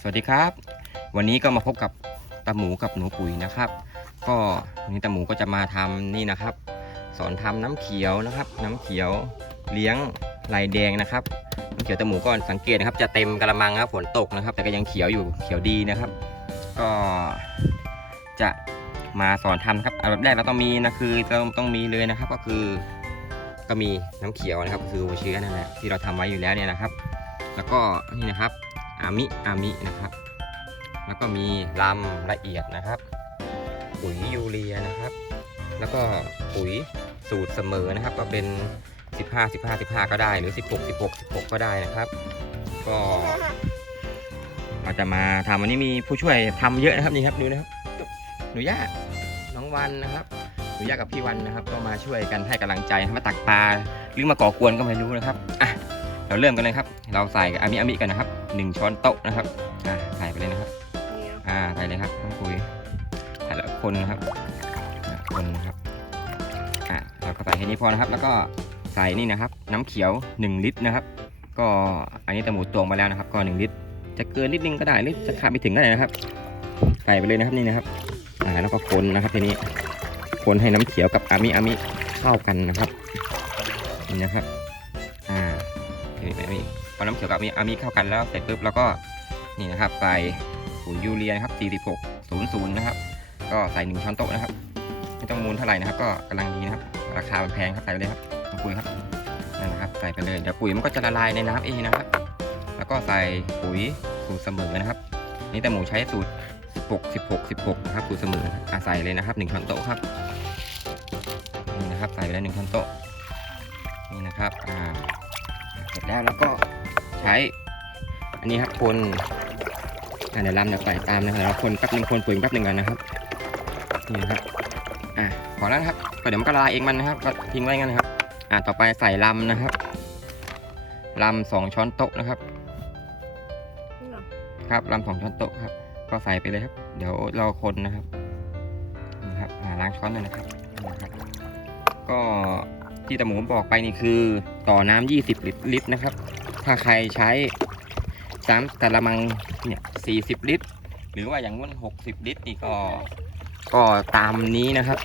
สวัสดีครับ วันนี้ก็มาพบกับตาหมูกับหนูปุ๋ยนะครับ ก็วันนี้ตาหมูก็จะมาทำนี่นะครับ สอนทำน้ำเขียวนะครับ น้ำเขียวเลี้ยงลายแดงนะครับน้ำเขียวตาหมูก็สังเกตนะครับ จะเต็มกระมังครับฝนตกนะครับ แต่ก็ยังเขียวอยู่เขียวดีนะครับ ก็จะมาสอนทำครับอันดับแรกเราต้องมีนะคือเราต้องมีเลยนะครับ ก็คือก็มีน้ำเขียวนะครับ คือหัวเชื้อนั่นแหละที่เราทำไว้อยู่แล้วเนี่ยนะครับ แล้วก็นี่นะครับ อามิอามินะครับ แล้วก็มีลำละเอียดนะครับ ปุ๋ยยูเรียนะครับ แล้วก็ปุ๋ยสูตรเสมอนะครับ ก็เป็น 15 15 15 ก็ได้หรือ 16 16 16 ก็ได้นะครับ ก็เราจะมาทำวันนี้มีผู้ช่วยทำเยอะนะครับนี่ครับดูนะครับหนูย่าน้องวันนะครับหนูย่ากับพี่วันนะครับ ก็มาช่วยกันให้กำลังใจมาตักปลาหรือมาก่อกวนก็ไม่รู้นะครับอะ เราเริ่มกันเลยครับ เราใส่อามิอามิกันนะครับหนึ่งช้อนโต๊ะนะครับอะใส่ไปเลยนะครับอ่าใส่เลยครับน้องปุ๋ยใส่ล้วคนนะครับคนนะครับอ่าเราก็ใส่แค่นี้พอนะครับ แล้วก็ใส่นี่นะครับ น้ำเขียว 1 ลิตรนะครับ ก็อันนี้ตะหมูตวงมาแล้วนะครับ ก็ 1 ลิตร จะเกินนิดนึงก็ได้หรือจะขาดไปถึงก็ได้นะครับ ใส่ไปเลยนะครับนี่นะครับอ่าแล้วก็คนนะครับทีนี้คนให้น้ำเขียวกับอามิอามิเข้ากันนะครับนี่นะครับ ทีนี้อามิพอน้ำเขียวกับมิอามิเข้ากันแล้วเสร็จปุ๊บแล้วก็นี่นะครับใส่ปุ๋ยยูเรียนะครับ46 00นะครับก็ใส่1ช้อนโต๊ะนะครับไม่ต้องมูลเท่าไหร่นะครับ ก็กำลังดีนะครับ ราคามันแพงครับใส่ไปเลยครับปุ๋ยครับนั่นนะครับใส่ไปเลยเดี๋ยวปุ๋ยมันก็จะละลายในน้ำเองนะครับ แล้วก็ใส่ปุ๋ยสูตรเสมอนะครับ นี่แต่หมูใช้สูตร 16 16 16นะครับสูตรเสมอนะครับอะใส่เลยนะครับ1ช้อนโต๊ะครับนี่นะครับใส่ไปแล้ว1ช้อนโต๊ะนี่นะครับอ่า เสร็จแล้วแล้วก็ใช้ อันนี้ครับคนอะเดี๋ยวลำเดี๋ยวใส่ตามนะครับเดี๋ยวเราคนแป๊บนึงคนปุ๋ยแป๊บนึงก่อนนะครับนี่นะครับอะพอแล้วนะครับก็เดี๋ยวมันก็ละลายเองมันนะครับ ก็ทิ้งไว้งั้นนะครับ อะต่อไปใส่ลำนะครับลำสองช้อนโต๊ะนะครับครับลำสองช้อนโต๊ะครับ ก็ใส่ไปเลยครับ เดี๋ยวเราคนนะครับนี่ครับอ่าล้างช้อนเลยนะครับนี่นะครับ ก็ ที่ตะหมูบอกไปนี่คือต่อน้ำ20 ลิตรนะครับ ถ้าใครใช้สามกะละมังเนี่ยสี่สิบลิตร หรือว่าอย่างนู้นหกสิบลิตรนี่ก็ก็ตามนี้นะครับ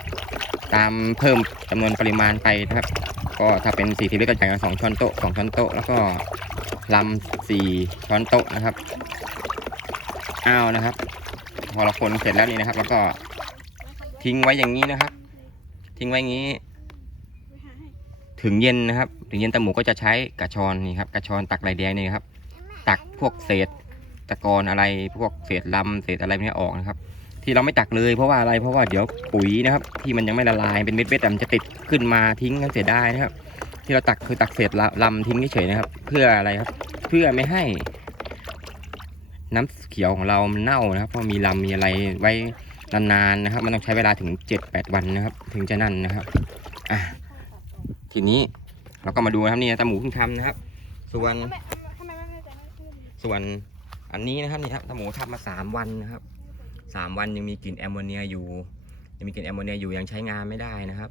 ตามเพิ่มจำนวนปริมาณไปนะครับ ก็ถ้าเป็นสี่สิบลิตรก็จ่ายกันสองช้อนโต๊ะสองช้อนโต๊ะแล้วก็ลำสี่ช้อนโต๊ะนะครับอ้าวนะครับ พอเราคนเสร็จแล้วนี่นะครับ แล้วก็ทิ้งไว้อย่างนี้นะครับ ทิ้งไว้อย่างนี้ ถึงเย็นนะครับ ถึงเย็นตะหมูก็จะใช้กระชอนนี่ครับกระชอนตักลายแดงนี่ครับ ตักพวกเศษตะกอนอะไรพวกเศษลำเศษอะไรพวกนี้ออกนะครับ ที่เราไม่ตักเลยเพราะว่าอะไรเพราะว่าเดี๋ยวปุ๋ยนะครับ ที่มันยังไม่ละลายเป็นเม็ดๆแต่มันจะติดขึ้นมาทิ้งกันเสียได้นะครับ ที่เราตักคือตักเศษลลำทิ้งเฉยนะครับ เพื่ออะไรครับ เพื่อไม่ให้ น้ำเขียวของเรามันเน่านะครับ เพราะมีลำมีอะไรไว้นานๆนะครับ มันต้องใช้เวลาถึง 7-8 วันนะครับ ถึงจะนั่นนะครับอะ ทีนี้เราก็มาดูนะครับนี่นะตาหมูเพิ่งทำนะครับ ส่วนส่วนอันนี้นะครับนี่ครับถ้าหมูทำมาสามวันนะครับสามวันยังมีกลิ่นแอมโมเนียอยู่ ยังมีกลิ่นแอมโมเนียอยู่ยังใช้งานไม่ได้นะครับ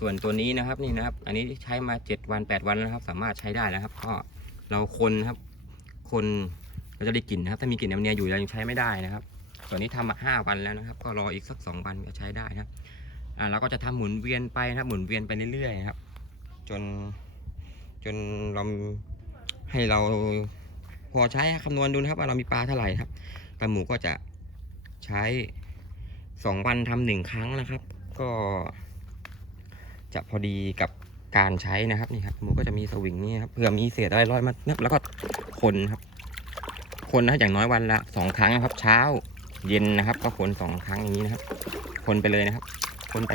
ส่วนตัวนี้นะครับนี่นะครับ อันนี้ใช้มาเจ็ดวันแปดวันแล้วครับ สามารถใช้ได้นะครับ ก็เราคนนะครับ คนเราจะได้กลิ่นนะครับ ถ้ามีกลิ่นแอมโมเนียอยู่เรายังใช้ไม่ได้นะครับส่วนนี้ทำมาห้าวันแล้วนะครับ ก็รออีกสักสองวันก็ใช้ได้นะครับอ่าเราก็จะทำหมุนเวียนไปนะครับ หมุนเวียนไปเรื่อยๆนะครับ จน จนเราให้เราพอใช้คำนวณดูนะครับว่าเรามีปลาเท่าไหร่ครับปลาหมูก็จะใช้สองวันทำหนึ่งครั้งนะครับ ก็ จะพอดีกับการใช้นะครับนี่ครับหมูก็จะมีสวิงนี่ครับเผื่อมีเศษอะไรลอยมานะแล้วก็คนครับ คนนะอย่างน้อยวันละสองครั้งนะครับ เช้าเย็นนะครับ ก็คนสองครั้งอย่างนี้นะครับ คนไปเลยนะครับ คนไป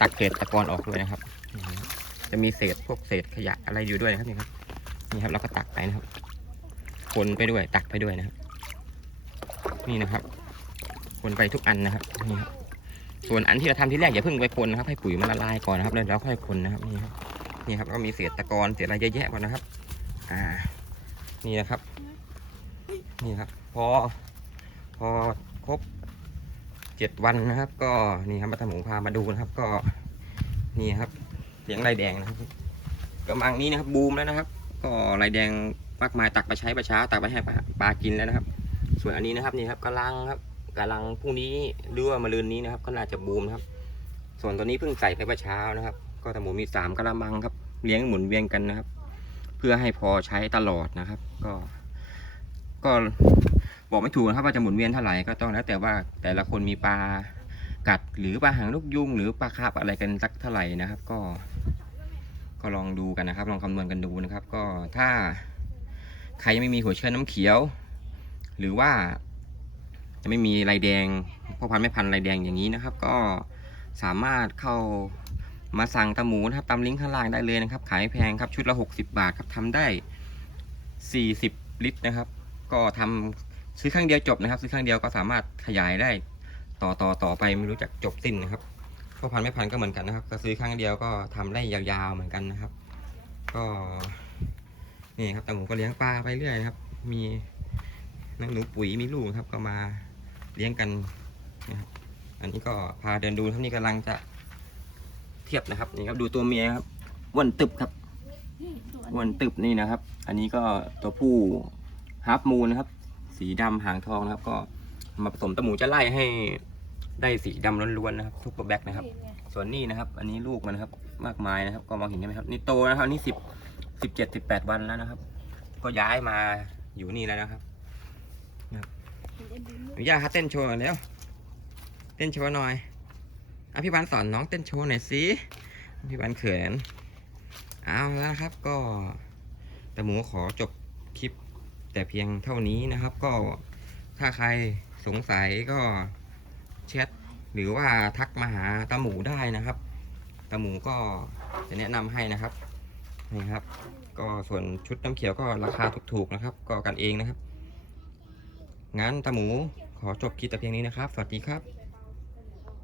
ตักเศษตะกอนออกเลยนะครับ จะมีเศษพวกเศษขยะอะไรอยู่ด้วยนะครับนี่ครับนี่ครับเราก็ตักไปนะครับคนไปด้วยตักไปด้วยนะครับ นี่นะครับ คนไปทุกอันนะครับนี่ครับส่วนอันที่เราทำที่แรกอย่าเพิ่งไปคนนะครับ ให้ปุ๋ยมันละลายก่อนนะครับแล้วเราค่อยคนนะครับนี่ครับนี่ครับก็มีเศษตะกอนเศษอะไรเยอะแยะก่อนนะครับ อ่า นี่นะครับ นี่ครับ พอ พอครบเจ็ดวันนะครับ ก็นี่ครับมาทำหมูพามาดูนะครับ ก็นี่ครับ เลี้ยงลายแดงนะครับกำลังนี้นะครับบูมแล้วนะครับ ก็ลายแดงมากมายตักไปใช้ประช้าตักไปให้ปลากินแล้วนะครับ ส่วนอันนี้นะครับนี่ครับกำลังครับกำลังพรุ่งนี้หรือว่ามะรืนนี้นะครับ ก็น่าจะบูมนะครับ ส่วนตัวนี้เพิ่งใส่ไปประช้านะครับ ก็ตะหมูมีสามกระมังครับเลี้ยงหมุนเวียนกันนะครับ เพื่อให้พอใช้ตลอดนะครับ ก็ ก็บอกไม่ถูกนะครับว่าจะหมุนเวียนเท่าไหร่ก็ต้องแล้วแต่ว่าแต่ละคนมีปลา กัดหรือปลาหางลูกยุงหรือปลาคาบอะไรกันสักเท่าไหร่นะครับ ก็ ก็ลองดูกันนะครับ ลองคำนวณกันดูนะครับ ก็ถ้าใครยังไม่มีหัวเชื้อน้ำเขียว หรือว่าจะไม่มีลายแดงพ่อพันธุ์แม่พันธุ์ลายแดงอย่างนี้นะครับ ก็สามารถเข้ามาสั่งตะหมูนะครับตามลิงก์ข้างล่างได้เลยนะครับ ขายไม่แพงครับชุดละ 60 บาทครับทำได้ 40 ลิตรนะครับ ก็ทำซื้อครั้งเดียวจบนะครับ ซื้อครั้งเดียวก็สามารถขยายได้ ต่อต่อต่อไปไม่รู้จักจบสิ้นนะครับพ่อพันธุ์แม่พันก็เหมือนกันนะครับก็ซื้อครั้งเดียวก็ทำได้ยาวๆเหมือนกันนะครับ ก็นี่ครับแตะหมูก็เลี้ยงปลาไปเรื่อยครับ มีนักหนูปุ๋ยมีลูกครับ ก็มาเลี้ยงกันนะครับอันนี้ก็พาเดินดูครับนี่กำลังจะเทียบนะครับนี่ครับดูตัวเมียครับอ้วนตึบครับอ้วนตึบนี่นะครับ อันนี้ก็ตัวผู้ฮาร์ฟมูนนะครับ สีดำหางทองนะครับก็ มาผสมตะหมูจะไล่ให้ได้สีดำล้วนๆนะครับทุกตัวแบ็กนะครับ ส่วนนี้นะครับ อันนี้ลูกมันนะครับ มากมายนะครับ ก็มองเห็นใช่ไหมครับนี่โตนะครับอันนี่สิบสิบเจ็ดสิบแปดวันแล้วนะครับ ก็ย้ายมาอยู่นี่แล้วนะครับนะครับอนุญาตครับเต้นโชว์หน่อยแล้ว เต้นโชว์หน่อยอะพี่บันสอนน้องเต้นโชว์หน่อยสิพี่บันเขินเอาแล้วนะครับก็แต่หมูขอจบคลิปแต่เพียงเท่านี้นะครับ ก็ถ้าใคร สงสัยก็แชทหรือว่าทักมาหาตาหมูได้นะครับตาหมูก็จะแนะนำให้นะครับนี่ครับ ก็ส่วนชุดน้ำเขียวก็ราคาถูกๆนะครับ ก็กันเองนะครับงั้นตาหมูขอจบคลิปแต่เพียงนี้นะครับ สวัสดีครับ